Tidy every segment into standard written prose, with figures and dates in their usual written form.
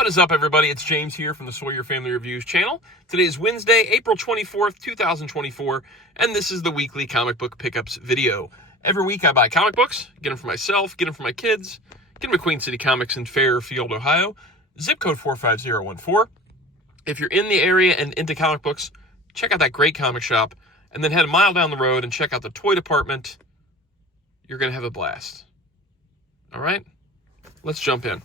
What is up, everybody? It's James here from the Sawyer Family Reviews channel. Today is Wednesday, April 24th, 2024, and this is the weekly comic book pickups video. Every week I buy comic books, get them for myself, get them for my kids, get them at Queen City Comics in Fairfield, Ohio, zip code 45014. If you're in the area and into comic books, check out that great comic shop, and then head a mile down the road and check out the toy department. You're going to have a blast. All right? Let's jump in.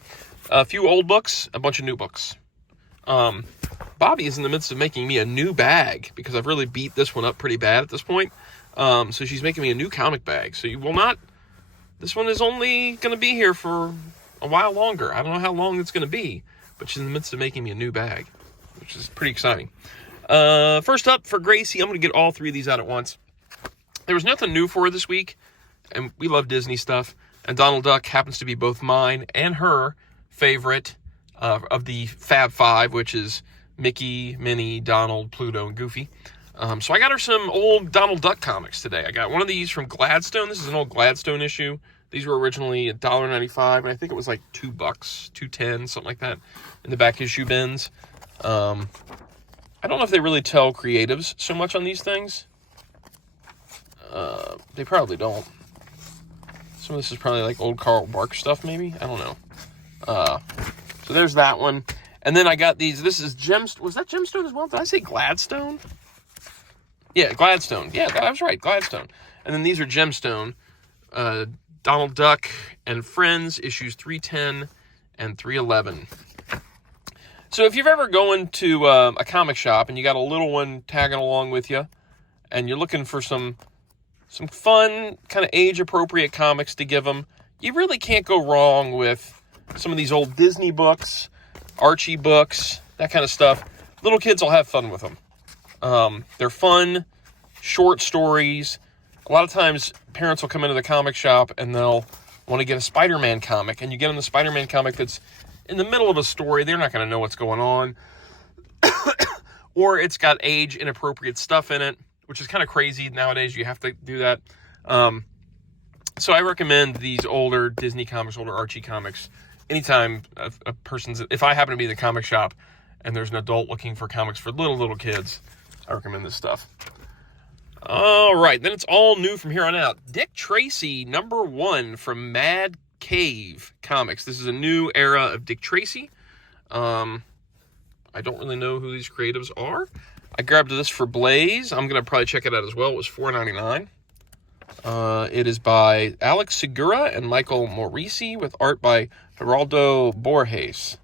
A few old books, a bunch of new books. Bobby is in the midst of making me a new bag because I've really beat this one up pretty bad at this point. So she's making me a new comic bag. So you will not... This one is only going to be here for a while longer. I don't know how long it's going to be, but she's in the midst of making me a new bag, which is pretty exciting. First up, for Gracie, I'm going to get all three of these out at once. There was nothing new for her this week, and we love Disney stuff. And Donald Duck happens to be both mine and her favorite of the Fab Five, which is Mickey, Minnie, Donald, Pluto, and Goofy. So I got her some old Donald Duck comics today. I got one of these from Gladstone. This is an old Gladstone issue. These were originally $1.95, and I think it was like $2, $2.10, something like that, in the back issue bins. I don't know if they really tell creatives so much on these things. They probably don't. Some of this is probably like old Carl Bark stuff, maybe? I don't know. So there's that one. And then I got these. This is Gemstone. Was that Gemstone as well? Did I say Gladstone? Yeah, Gladstone. Yeah, I was right. Gladstone. And then these are Gemstone. Donald Duck and Friends, issues 310 and 311. So if you've ever gone to a comic shop and you got a little one tagging along with you, and you're looking for some fun, kind of age-appropriate comics to give them, you really can't go wrong with some of these old Disney books, Archie books, that kind of stuff. Little kids will have fun with them. They're fun, short stories. A lot of times, parents will come into the comic shop and they'll want to get a Spider-Man comic, and you get them the Spider-Man comic that's in the middle of a story. They're not going to know what's going on. Or it's got age-inappropriate stuff in it, which is kind of crazy nowadays. You have to do that. So I recommend these older Disney comics, older Archie comics. Anytime a person's... If I happen to be in the comic shop and there's an adult looking for comics for little kids, I recommend this stuff. All right, then it's all new from here on out. Dick Tracy, #1 from Mad Cave Comics. This is a new era of Dick Tracy. I don't really know who these creatives are. I grabbed this for Blaze. I'm going to probably check it out as well. It was $4.99. It is by Alex Segura and Michael Morisi with art by Geraldo Borges.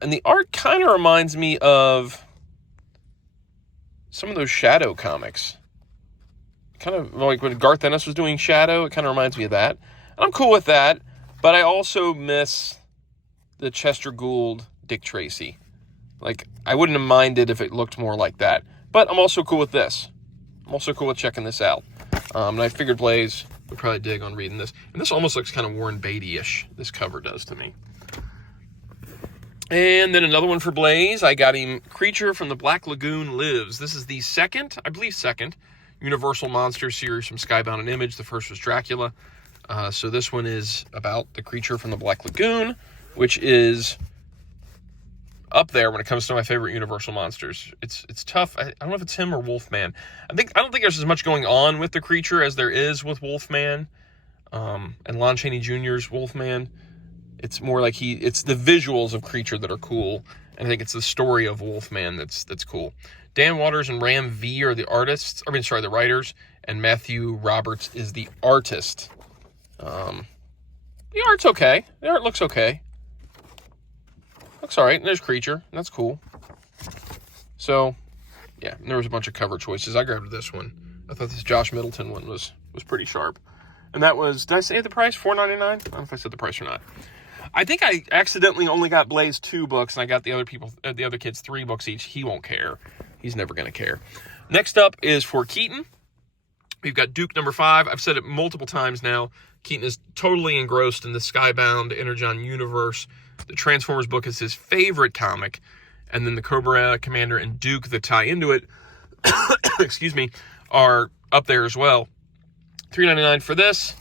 And the art kind of reminds me of some of those Shadow comics. Kind of like when Garth Ennis was doing Shadow. It kind of reminds me of that. And I'm cool with that, but I also miss the Chester Gould Dick Tracy. Like, I wouldn't have minded if it looked more like that. But I'm also cool with this. I'm also cool with checking this out. And I figured Blaze would probably dig on reading this. And this almost looks kind of Warren Beatty-ish, this cover does to me. And then another one for Blaze. I got him Creature from the Black Lagoon Lives. This is the second Universal Monsters series from Skybound and Image. The first was Dracula. So this one is about the Creature from the Black Lagoon, which is up there when it comes to my favorite Universal monsters. It's tough. I don't know if it's him or Wolfman. I don't think there's as much going on with the Creature as there is with Wolfman, and Lon Chaney Jr.'s Wolfman. It's more like it's the visuals of Creature that are cool, and I think it's the story of Wolfman that's cool. Dan Waters and Ram V are the artists. The writers, and Matthew Roberts is the artist. The art's okay. The art looks okay. Looks all right. And there's Creature. That's cool. So, yeah, and there was a bunch of cover choices. I grabbed this one. I thought this Josh Middleton one was pretty sharp. And that was, did I say the price? $4.99? I don't know if I said the price or not. I think I accidentally only got Blaze 2 books, and I got the other kids 3 books each. He won't care. He's never going to care. Next up is for Keaton. We've got Duke #5. I've said it multiple times now. Keaton is totally engrossed in the Skybound Energon universe. The Transformers book is his favorite comic. And then the Cobra Commander and Duke that tie into it, excuse me, are up there as well. $3.99 for this.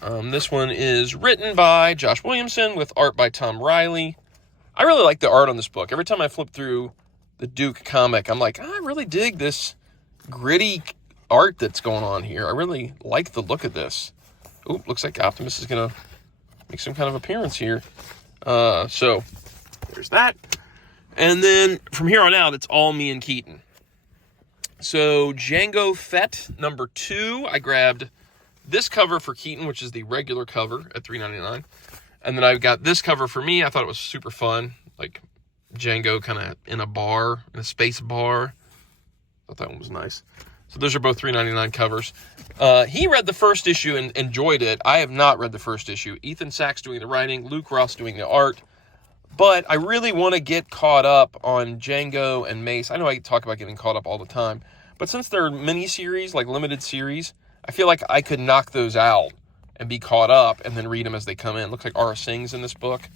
This one is written by Josh Williamson with art by Tom Riley. I really like the art on this book. Every time I flip through the Duke comic, I'm like, I really dig this gritty art that's going on here. I really like the look of this. Oop, looks like Optimus is going to make some kind of appearance here. So, there's that. And then, from here on out, it's all me and Keaton. So, Jango Fett, number 2. I grabbed this cover for Keaton, which is the regular cover at $3.99. And then I've got this cover for me. I thought it was super fun. Like, Jango kind of in a bar, in a space bar. I thought that one was nice. So those are both $3.99 covers. He read the first issue and enjoyed it. I have not read the first issue. Ethan Sachs doing the writing, Luke Ross doing the art. But I really want to get caught up on Jango and Mace. I know I talk about getting caught up all the time. But since they're mini-series, like limited series, I feel like I could knock those out and be caught up and then read them as they come in. Looks like Aura Singh's in this book.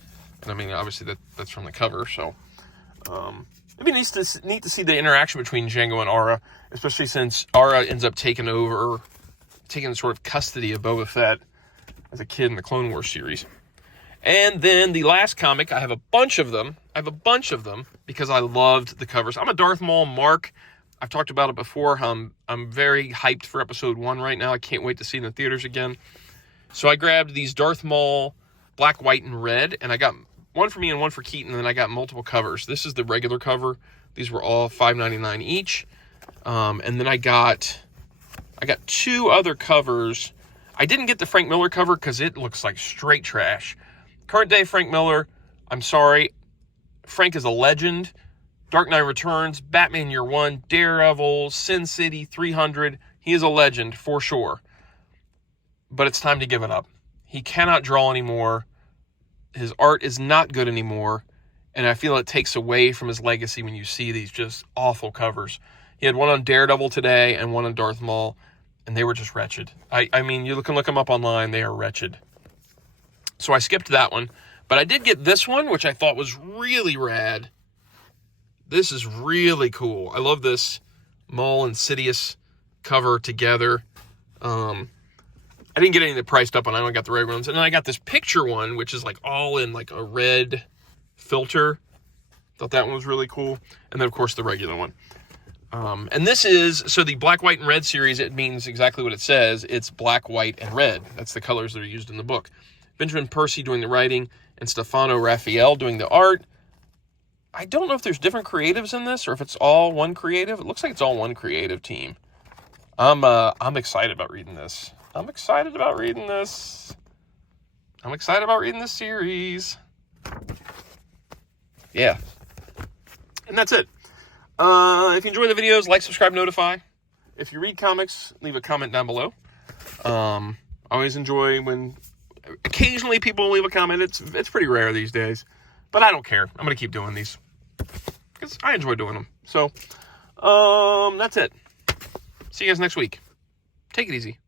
And I mean, obviously that's from the cover, so... it'd be neat to see the interaction between Jango and Aura, especially since Aura ends up taking sort of custody of Boba Fett as a kid in the Clone Wars series. And then the last comic, I have a bunch of them. Because I loved the covers. I'm a Darth Maul mark. I've talked about it before. I'm very hyped for episode 1 right now. I can't wait to see it in the theaters again. So I grabbed these Darth Maul black, white, and red, and I got one for me and one for Keaton, and then I got multiple covers. This is the regular cover. These were all $5.99 each. And then I got 2 other covers. I didn't get the Frank Miller cover because it looks like straight trash. Current day Frank Miller, I'm sorry. Frank is a legend. Dark Knight Returns, Batman Year One, Daredevil, Sin City, 300. He is a legend for sure. But it's time to give it up. He cannot draw anymore. His art is not good anymore. And I feel it takes away from his legacy when you see these just awful covers. He had one on Daredevil today and one on Darth Maul, and they were just wretched. I mean, you can look them up online. They are wretched. So I skipped that one. But I did get this one, which I thought was really rad. This is really cool. I love this Maul and Sidious cover together. I didn't get any that priced up on. I only got the red ones. And then I got this picture one, which is like all in like a red filter. Thought that one was really cool. And then, of course, the regular one. And this is, so the black, white, and red series, it means exactly what it says. It's black, white, and red. That's the colors that are used in the book. Benjamin Percy doing the writing and Stefano Raphael doing the art. I don't know if there's different creatives in this or if it's all one creative. It looks like it's all one creative team. I'm excited about reading this. I'm excited about reading this series. Yeah. And that's it. If you enjoy the videos, like, subscribe, notify. If you read comics, leave a comment down below. I always enjoy when occasionally people leave a comment. It's pretty rare these days. But I don't care. I'm going to keep doing these. Because I enjoy doing them. So, that's it. See you guys next week. Take it easy.